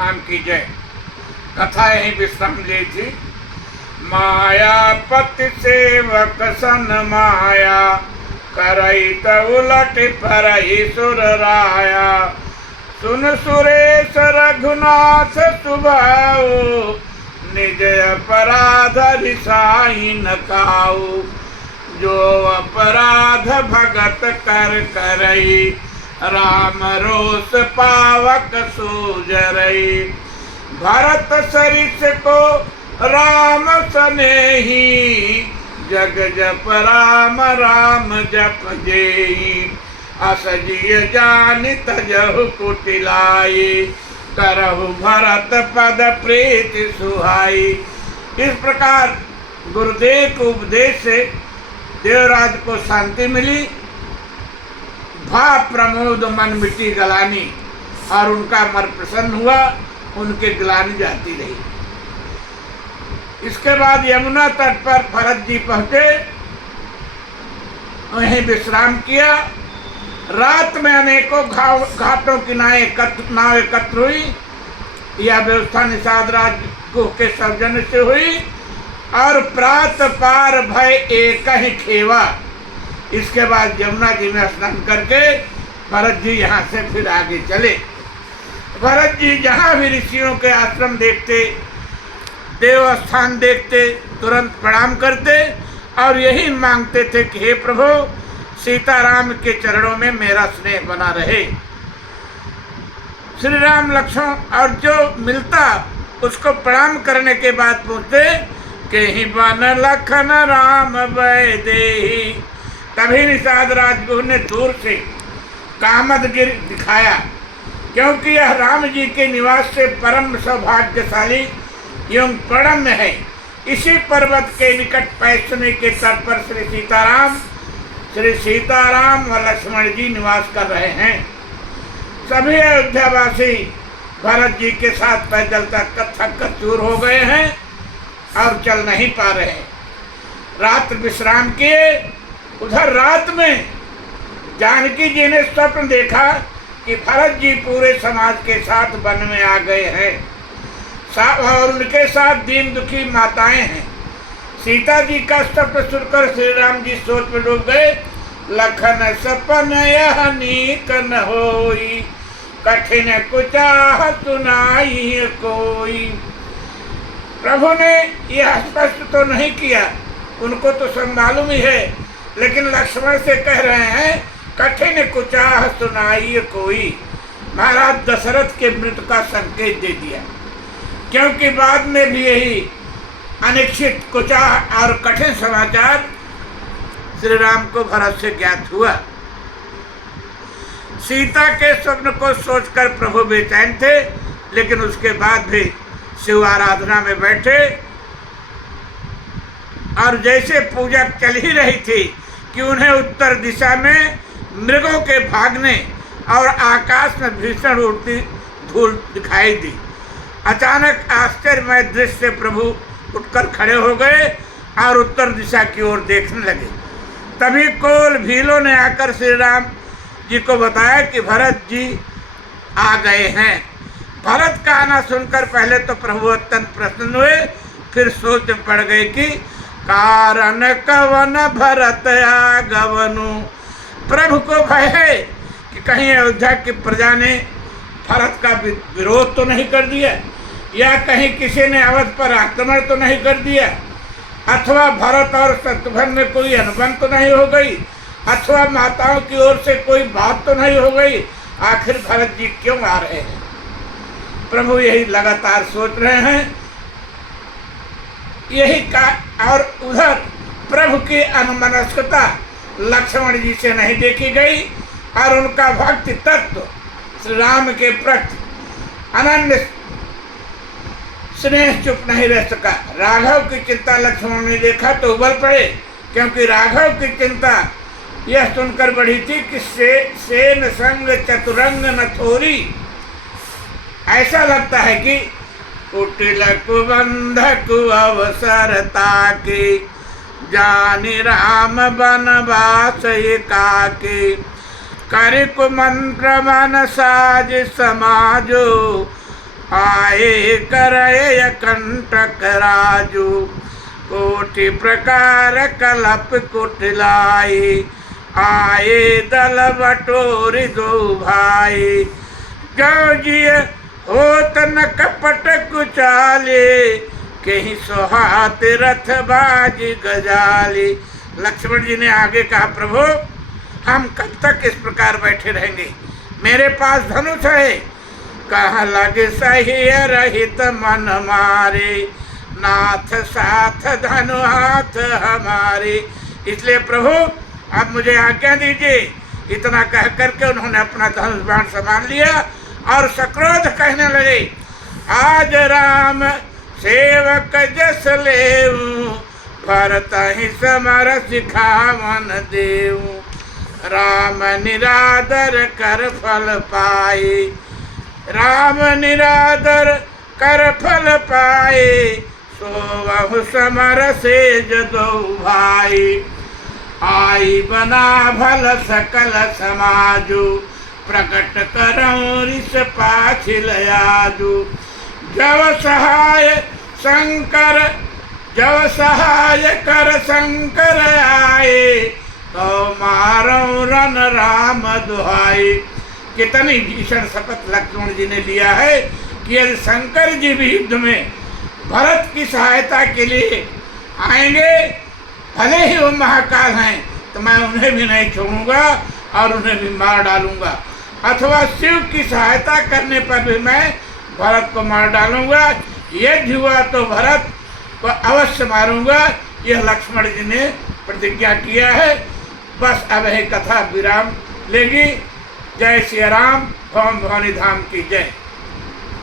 धाम की जय। कथा यही विश्राम ली थी। मायापति सेवक सन माया, करई त उलट परई सुर राया। सुन सुरेश रघुनाथ सुभाऊ, निज अपराध रिसाई न काऊ। जो अपराध भगत कर करई, राम रोष पावक सूजरई। भरत सरिस को राम सनेही, जग जप राम राम जप जेहि। अस जिय जानि तजहु कुटिलाई, करहु भरत पद प्रीति सुहाई। इस प्रकार गुरुदेव के उपदेश से देवराज को शांति मिली। भाव प्रमोद मन मिट्टी गलानी, और उनका मन प्रसन्न हुआ, उनके ग्लानि जाती रही। इसके बाद यमुना तट पर भरत जी पहुंचे, वहीं विश्राम किया। रात में अनेकों घाटों की नाव एकत्र हुई। यह व्यवस्था निषाद राज के सौजन्य से हुई। और प्रात पार भय एक ही खेवा। इसके बाद यमुना जी में स्नान करके भरत जी यहाँ से फिर आगे चले। भरत जी जहाँ भी ऋषियों के आश्रम देखते, देव स्थान देखते, तुरंत प्रणाम करते और यही मांगते थे कि हे प्रभु, सीताराम के चरणों में मेरा स्नेह बना रहे। श्री राम लक्ष्मण और जो मिलता उसको प्रणाम करने के बाद पूछते कि ही बन लखन राम वैदेही। तभी निषाद राजगुरु ने दूर से कामदगिर दिखाया, क्योंकि यह राम जी के निवास से परम सौभाग्यशाली एवं प्रणम्य है। इसी पर्वत के निकट पैसने के तट पर श्री सीताराम व लक्ष्मण जी निवास कर रहे हैं। सभी अयोध्यावासी भरत जी के साथ पैदल तक थक चूर हो गए हैं और चल नहीं पा रहे हैं। रात विश्राम किए। उधर रात में जानकी जी ने स्वप्न देखा कि भरत जी पूरे समाज के साथ वन में आ गए हैं और उनके साथ दीन दुखी माताएं हैं। सीता जी का स्वप्न सुनकर श्री राम जी सोच में डूब गए। लखन सपन यह नीक न होई, कठिन कुचाह सुनाई कोई। प्रभु ने यह स्पष्ट तो नहीं किया, उनको तो सब मालूम ही है, लेकिन लक्ष्मण से कह रहे हैं कठिन कुचाह सुनाई कोई। महाराज दशरथ के मृत्यु का संकेत दे दिया, क्योंकि बाद में भी यही अनिश्चित कुचाह और कठिन समाचार श्री राम को भरत से ज्ञात हुआ। सीता के स्वप्न को सोचकर प्रभु बेचैन थे, लेकिन उसके बाद भी शिव आराधना में बैठे और जैसे पूजा चल ही रही थी कि उन्हें उत्तर दिशा में मृगों के भागने और आकाश में भीषण उड़ती धूल दिखाई दी। अचानक आश्चर्यमय दृश्य से प्रभु उठकर खड़े हो गए और उत्तर दिशा की ओर देखने लगे। तभी कोल भीलों ने आकर श्री राम जी को बताया कि भरत जी आ गए हैं। भरत का आना सुनकर पहले तो प्रभु अत्यंत प्रसन्न हुए, फिर सोच में पड़ गए कि कारण कवन भरत आगवनु। प्रभु को भय है कि कहीं अयोध्या की प्रजा ने भरत का विरोध तो नहीं कर दिया, या कहीं किसी ने अवध पर आक्रमण तो नहीं कर दिया, अथवा भरत और शत्रुघ्न में कोई अनबन तो नहीं हो गई, अथवा माताओं की ओर से कोई बात तो नहीं हो गई। आखिर भरत जी क्यों आ रहे हैं? प्रभु यही लगातार सोच रहे हैं। यही का और उधर प्रभु की अनुमनस्कता लक्ष्मण जी से नहीं देखी गई और उनका भक्ति तत्व श्री राम के प्रति अनन्य स्नेह चुप नहीं रह सका। राघव की चिंता लक्ष्मण ने देखा तो उबल पड़े, क्योंकि राघव की चिंता यह सुनकर बढ़ी थी कि सेन संग चतुरंग न थोरी। ऐसा लगता है कि कुटिल कुबंधक अवसर ताके, जानि राम बनवास एकाके। कर कुमंत्र मन साज समाजो, आए करय कंटक राजू, कोटि प्रकार कलप कुटिलाए, आए दल बटोरी दो भाई, जो जिय होत न कपट कुचाले, कहीं सोहात रथ बाजी गजाली। लक्ष्मण जी ने आगे कहा, प्रभु हम कब तक इस प्रकार बैठे रहेंगे, मेरे पास धनुष है, कहाँ लगे सही रहित मन मारे, नाथ साथ धनु हाथ हमारे। इसलिए प्रभु आप मुझे आज्ञा दीजिए। इतना कह करके उन्होंने अपना धनुष बाण संभाल लिया और सक्रोध कहने लगे, आज राम सेवक जस लेऊ, भरत ही समर सिखावन देऊ, राम निरादर कर फल पाए, राम निरादर कर फल पाए, सोवहु समर से जदो भाई, आई बना भल सकल समाजु, प्रकट करऊं रिस पाछिल आजू, जव सहाय शंकर जव सहाय कर शंकर आए, तो मारऊं रन राम दुहाई। कितनी भीषण शपथ लक्ष्मण जी ने लिया है कि यदि शंकर जी भी युद्ध में भरत की सहायता के लिए आएंगे, भले ही वो महाकाल हैं, तो मैं उन्हें भी नहीं छोड़ूंगा और उन्हें भी मार डालूंगा, अथवा शिव की सहायता करने पर भी मैं भरत को मार डालूंगा, यदि हुआ तो भरत को अवश्य मारूंगा। यह लक्ष्मण जी ने प्रतिज्ञा किया है। बस अब यह कथा विराम लेगी। जय श्री राम। भवन भवानी धाम की जय।